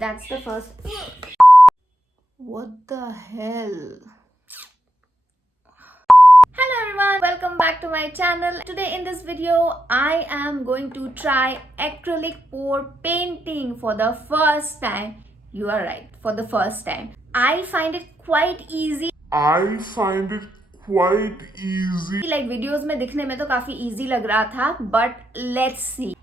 that's the first. What the hell? Hello everyone, welcome back to my channel. Today in this video I am going to try acrylic pour painting for the first time. You are right, for the first time. I find it quite easy. Like videos में दिखने में तो काफी easy लग रहा था, but let's see.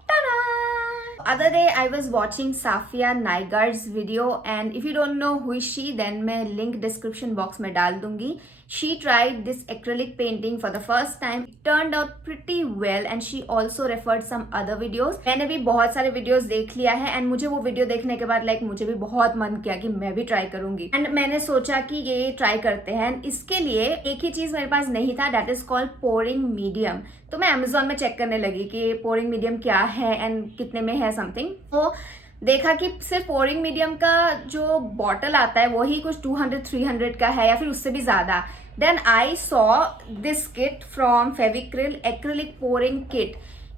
Other day I was watching Safiya Nygaard's video, and if you don't know who is she, then मैं link description box में डाल दूंगी. She tried this acrylic painting for the first time. It turned out pretty well, and she also referred some other videos. मैंने भी बहुत सारे videos देख लिया है, and मुझे वो video देखने के बाद मुझे भी बहुत मन किया कि मैं भी try करूंगी. And मैंने सोचा कि ये try करते हैं. And इसके लिए एक ही चीज मेरे पास नहीं था, that is called pouring medium. तो मैं Amazon में चेक करने लगी कि pouring medium क्या है and कितने में है something. तो देखा कि सिर्फ पोरिंग मीडियम का जो बॉटल आता है वही कुछ 200-300 का है या फिर उससे भी ज़्यादा. Then I saw this kit from Fevicryl acrylic pouring kit.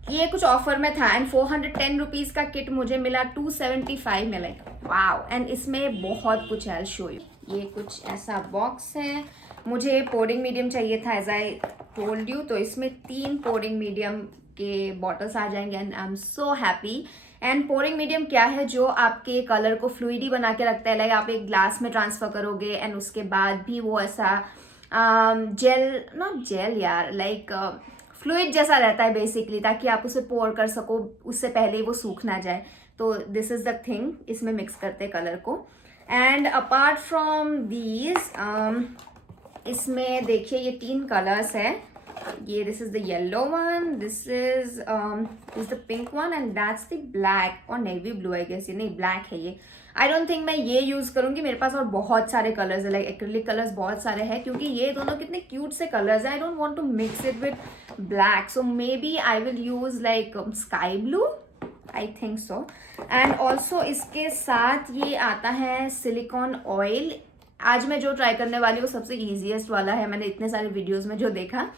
ये कुछ ऑफर में था एंड 410 रुपीज़ का किट मुझे मिला 275 में. Like wow. एंड इसमें बहुत कुछ है, आई शो यू. ये कुछ ऐसा बॉक्स है. मुझे पोरिंग मीडियम चाहिए था एज आई टोल्ड यू, तो इसमें 3 पोरिंग मीडियम के बॉटल्स आ जाएंगे and I am so happy. And pouring medium क्या है, जो आपके कलर को फ्लूइडी बना के रखता है. लाइक आप एक ग्लास में ट्रांसफर करोगे एंड उसके बाद भी वो ऐसा जेल, नॉट जेल यार, लाइक फ्लूइड जैसा रहता है बेसिकली, ताकि आप उसे पोर कर सको उससे पहले ही वो सूख ना जाए. तो दिस इज द थिंग. इसमें मिक्स करते हैं कलर को. एंड अपार्ट फ्रॉम दीज इसमें देखिए ये 3 कलर्स है. ये this is the yellow one, this is the pink one and that's the black और नेवी ब्लू. आई गेस ये नहीं, ब्लैक है ये. आई डोंट थिंक मैं ये यूज करूंगी. मेरे पास और बहुत सारे कलर्स है, लाइक एक्रिलिक कलर्स बहुत सारे हैं, क्योंकि ये दोनों कितने क्यूट से कलर्स हैं. I don't want to mix it with black, so maybe I will use like sky blue, I think so. And also इसके साथ ये आता है सिलिकॉन ऑयल. आज मैं जो ट्राई करने वाली हूँ वो सबसे ईजीएस्ट वाला है, मैंने इतने सारे वीडियोज में जो देखा.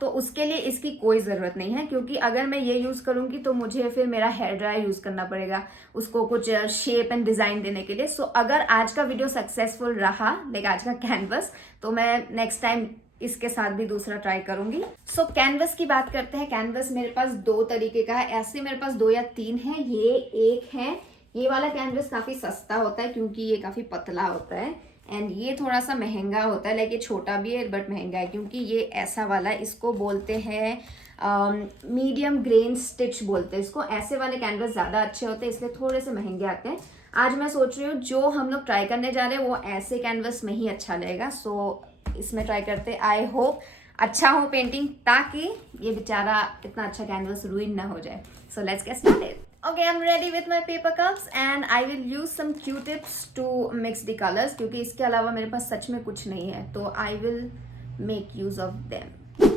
तो उसके लिए इसकी कोई ज़रूरत नहीं है, क्योंकि अगर मैं ये यूज़ करूँगी तो मुझे फिर मेरा हेयर ड्रायर यूज़ करना पड़ेगा उसको कुछ शेप एंड डिज़ाइन देने के लिए. सो अगर आज का वीडियो सक्सेसफुल रहा, लाइक आज का कैनवस, तो मैं नेक्स्ट टाइम इसके साथ भी दूसरा ट्राई करूँगी. सो कैनवस की बात करते हैं. कैनवस मेरे पास 2 तरीके का है. ऐसे मेरे पास 2 या 3 है. ये एक है, ये वाला कैनवस काफ़ी सस्ता होता है क्योंकि ये काफ़ी पतला होता है. एंड ये थोड़ा सा महंगा होता है, लाइक ये छोटा भी है बट महंगा है, क्योंकि ये ऐसा वाला है. इसको बोलते हैं मीडियम ग्रेन स्टिच बोलते हैं इसको. ऐसे वाले कैनवस ज़्यादा अच्छे होते हैं, इसलिए थोड़े से महंगे आते हैं. आज मैं सोच रही हूँ जो हम लोग ट्राई करने जा रहे हैं वो ऐसे कैनवस में ही अच्छा लगेगा. सो इसमें ट्राई करते. आई होप अच्छा हो पेंटिंग, ताकि ये बेचारा इतना अच्छा कैनवस रुइन ना हो जाए. So let's get started. Okay, I'm ready with my paper cups and I will use some Q-tips to mix the colors, क्योंकि इसके अलावा मेरे पास सच में कुछ नहीं है, तो I will make use of them.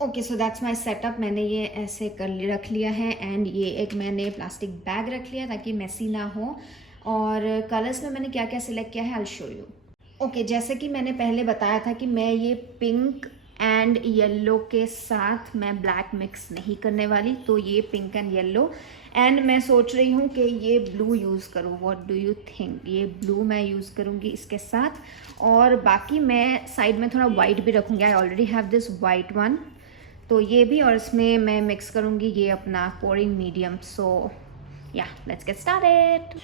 Okay, so that's my setup. मैंने ये ऐसे रख लिया है एंड ये एक मैंने प्लास्टिक बैग रख लिया ताकि मेसी ना हो. और कलर्स में मैंने क्या क्या सिलेक्ट किया है, I'll show you. ओके, जैसे कि मैंने पहले बताया था कि मैं ये पिंक एंड येलो के साथ मैं ब्लैक मिक्स नहीं करने वाली, तो ये पिंक एंड येलो. एंड मैं सोच रही हूँ कि ये ब्लू यूज़ करूँ. What do you think? ये ब्लू मैं यूज़ करूँगी इसके साथ, और बाकी मैं साइड में थोड़ा वाइट भी रखूँगी. I already have this white one, तो ये भी, और इसमें मैं मिक्स करूँगी ये अपना pouring medium. So yeah let's get started.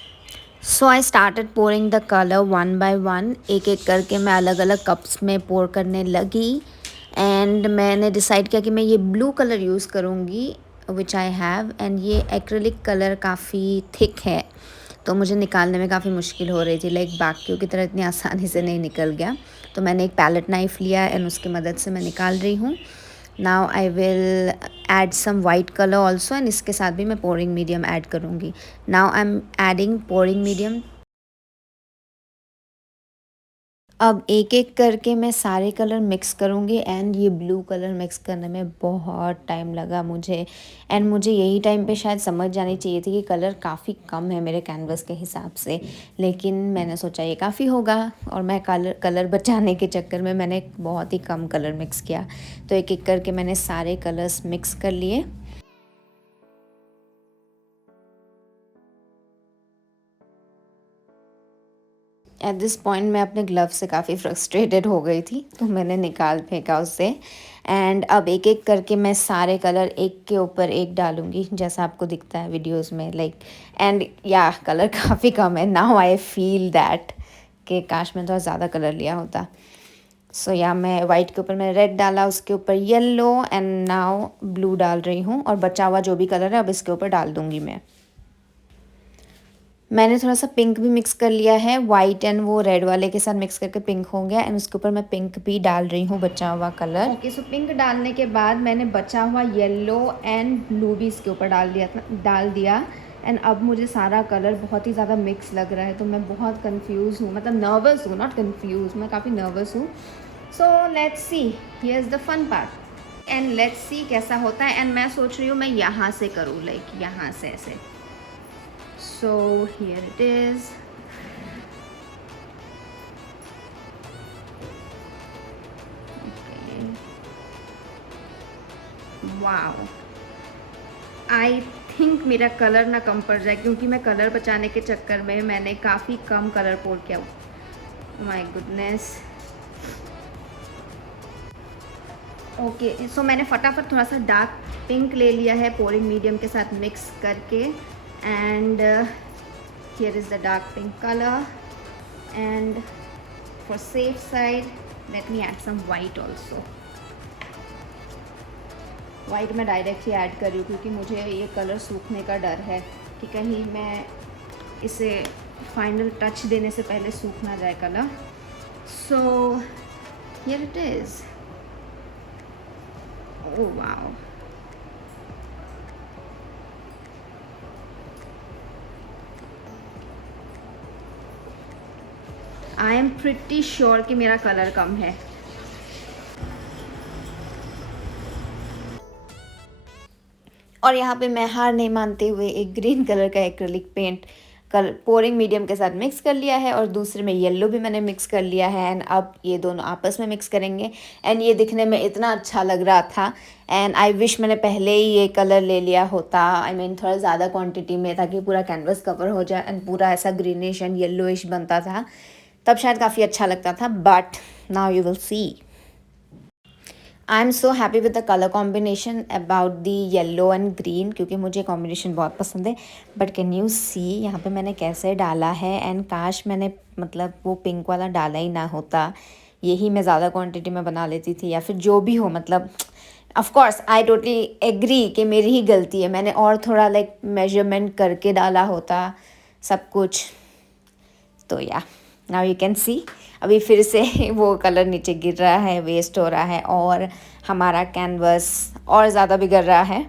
So I started pouring the colour one by one. एक एक करके मैं अलग अलग कप्स में पोर करने लगी. एंड मैंने डिसाइड किया कि मैं ये ब्लू कलर यूज़ करूँगी विच आई हैव. एंड ये एक्रिलिक कलर काफ़ी थिक है, तो मुझे निकालने में काफ़ी मुश्किल हो रही थी. लाइक बाकियों की तरह इतनी आसानी से नहीं निकल गया, तो मैंने एक पैलेट नाइफ लिया एंड उसकी मदद से मैं निकाल रही हूँ. Now I will add some white colour also, and इसके साथ भी मैं पोरिंग मीडियम ऐड करूँगी. Now I am adding pouring medium. अब एक एक करके मैं सारे कलर मिक्स करूँगी. एंड ये ब्लू कलर मिक्स करने में बहुत टाइम लगा मुझे, एंड मुझे यही टाइम पे शायद समझ जानी चाहिए थी कि कलर काफ़ी कम है मेरे कैनवस के हिसाब से, लेकिन मैंने सोचा ये काफ़ी होगा, और मैं कलर बचाने के चक्कर में मैंने बहुत ही कम कलर मिक्स किया. तो एक एक करके मैंने सारे कलर्स मिक्स कर लिए. एट दिस पॉइंट मैं अपने ग्लव से काफ़ी फ्रस्ट्रेटेड हो गई थी, तो मैंने निकाल फेंका उससे। एंड अब एक एक करके मैं सारे कलर एक के ऊपर एक डालूँगी, जैसा आपको दिखता है वीडियोस में, लाइक। एंड या कलर काफ़ी कम है। नाउ आई फील दैट कि काश मैं थोड़ा ज़्यादा कलर लिया होता। सो या मैं वाइट के ऊपर मैंने रेड डाला, उसके ऊपर येलो, एंड नाउ ब्लू डाल रही हूँ। और बचा हुआ जो भी कलर है अब इसके ऊपर डाल दूँगी मैं। मैंने थोड़ा सा पिंक भी मिक्स कर लिया है, वाइट एंड वो रेड वाले के साथ मिक्स करके पिंक हो गया। एंड उसके ऊपर मैं पिंक भी डाल रही हूँ, बचा हुआ कलर। ओके, सो पिंक डालने के बाद मैंने बचा हुआ येलो एंड ब्लू भी इसके ऊपर डाल दिया। एंड अब मुझे सारा कलर बहुत ही ज़्यादा मिक्स लग रहा है, तो मैं बहुत कंफ्यूज हूँ, मतलब नर्वस हूँ, नॉट कंफ्यूज, मैं काफ़ी नर्वस हूँ। So let's see, here is the fun part, and let's see कैसा होता है। एंड मैं सोच रही हूँ मैं यहाँ से करूँ, लाइक यहाँ से ऐसे। So here it is. Okay. Wow. I think मेरा कलर ना कम पड़ जाए, क्योंकि मैं कलर बचाने के चक्कर में मैंने काफ़ी कम कलर पोर किया। My goodness. ओके, सो मैंने फटाफट थोड़ा सा डार्क पिंक ले लिया है पोरिंग मीडियम के साथ मिक्स करके। And here is the dark pink color, and for safe side let me add some white also. white मैं डायरेक्ट ही ऐड कर रही हूँ, क्योंकि मुझे ये कलर सूखने का डर है कि कहीं मैं इसे फाइनल टच देने से पहले सूख ना जाए colour. So here it is. Oh wow. I am pretty sure कि मेरा कलर कम है। और यहाँ पे मैं हार नहीं मानते हुए एक ग्रीन कलर का एक्रिलिक पेंट पोरिंग मीडियम के साथ मिक्स कर लिया है, और दूसरे में येलो भी मैंने मिक्स कर लिया है। एंड अब ये दोनों आपस में मिक्स करेंगे। एंड ये दिखने में इतना अच्छा लग रहा था, एंड आई विश मैंने पहले ही ये कलर ले लिया होता। आई मीन थोड़ा ज़्यादा क्वांटिटी में, ताकि पूरा कैनवस कवर हो जाए एंड पूरा ऐसा ग्रीनिश एंड येलोइश बनता था, तब शायद काफ़ी अच्छा लगता था। But now you will see. I am so happy with the colour combination about the yellow and green, क्योंकि मुझे कॉम्बिनेशन बहुत पसंद है। बट कैन यू सी यहाँ पे मैंने कैसे डाला है, एंड काश मैंने मतलब वो पिंक वाला डाला ही ना होता, यही मैं ज़्यादा क्वांटिटी में बना लेती थी, या फिर जो भी हो। मतलब of course I totally agree कि मेरी ही गलती है, मैंने और थोड़ा लाइक मेजरमेंट करके डाला होता सब कुछ। तो या नाउ यू कैन सी, अभी फिर से वो कलर नीचे गिर रहा है, वेस्ट हो रहा है, और हमारा कैनवस और ज़्यादा बिगड़ रहा है।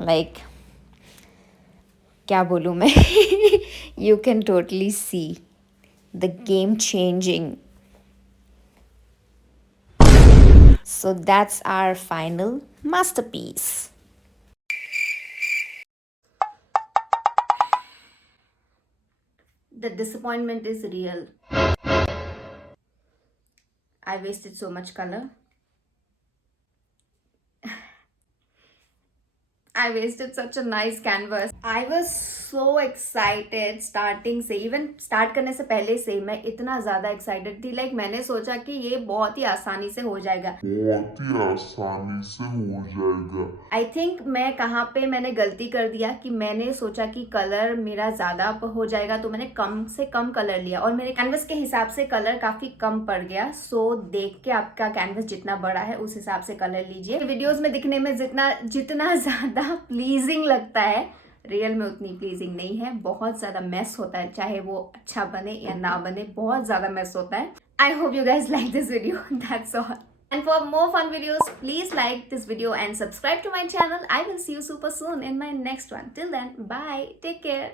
लाइक क्या बोलूँ मैं। You can totally see the game changing. So that's our final masterpiece. The disappointment is real. I wasted so much color. I wasted such a nice canvas. I was so excited starting से, even start करने से पहले से मैं इतना ज़्यादा excited थी। like मैंने सोचा कि ये बहुत ही आसानी से हो जाएगा। I think मैं कहाँ पे मैंने गलती कर दिया कि मैंने सोचा कि कलर मेरा ज़्यादा हो जाएगा, तो मैंने कम से कम कलर लिया, और मेरे कैनवस के हिसाब से कलर काफ़ी कम पड़ गया। सो देख के आपका कैनवस जितना बड़ा है उस हिसाब से कलर लीजिए। वीडियोस में दिखने में जितना ज़्यादा प्लीजिंग लगता है, रियल में उतनी प्लीजिंग नहीं है। बहुत ज़्यादा मेस होता है, चाहे वो अच्छा बने या ना बने, बहुत ज़्यादा मेस होता है। I hope you guys like this video. That's all. And for more fun videos, please like this video and subscribe to my channel. I will see you super soon in my next one. Till then, bye. Take care.